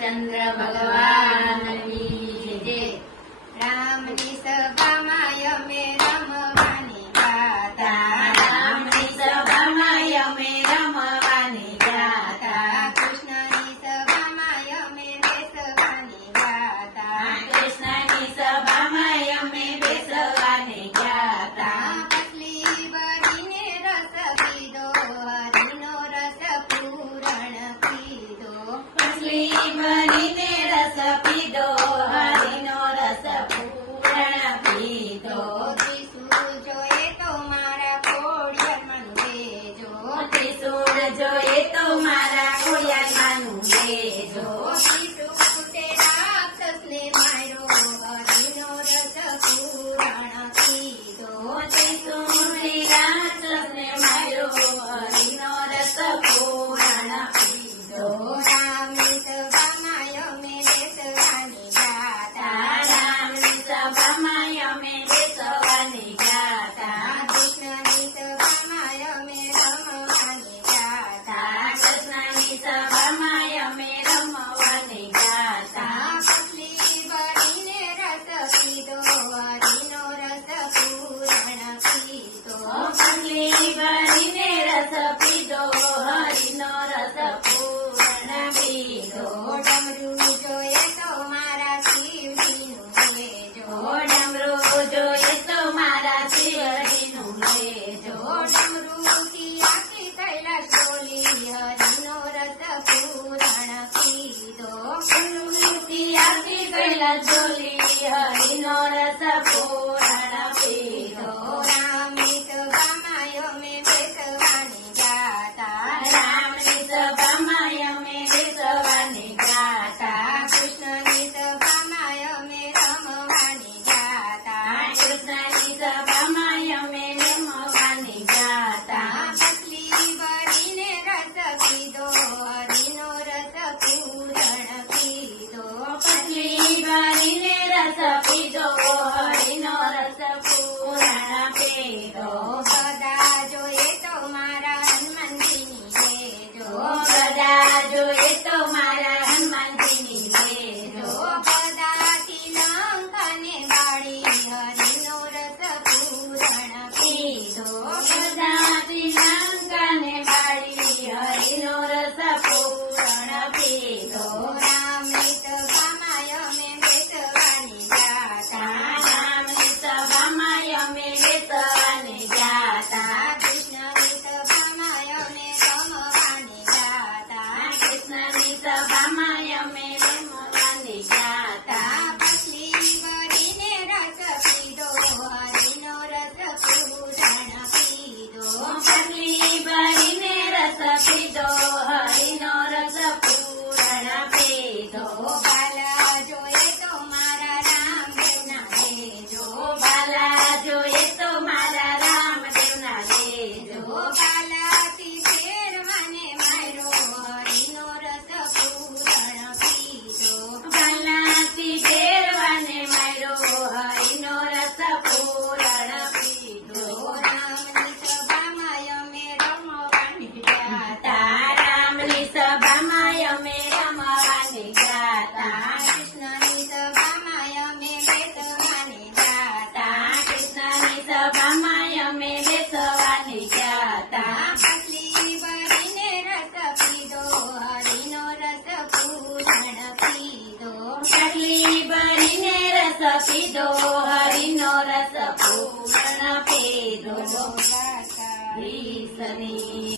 चंद्र भगवान। સુખલી રસ પીધો હરિનો રસ પૂરણ જોઈએ તો મારા કોડિયાનું લેજો ત્રિશુળ જોઈએ તો મારા કોડિયાનું લેજો Alabama. રસુલી હરિનો રસ પૂરણ પીધો રામની સભામાં મેં બેસવાની જાતા રામની સભા આપે તો સદા રસ પીધો હરિનો રસ પૂર્ણ પીધો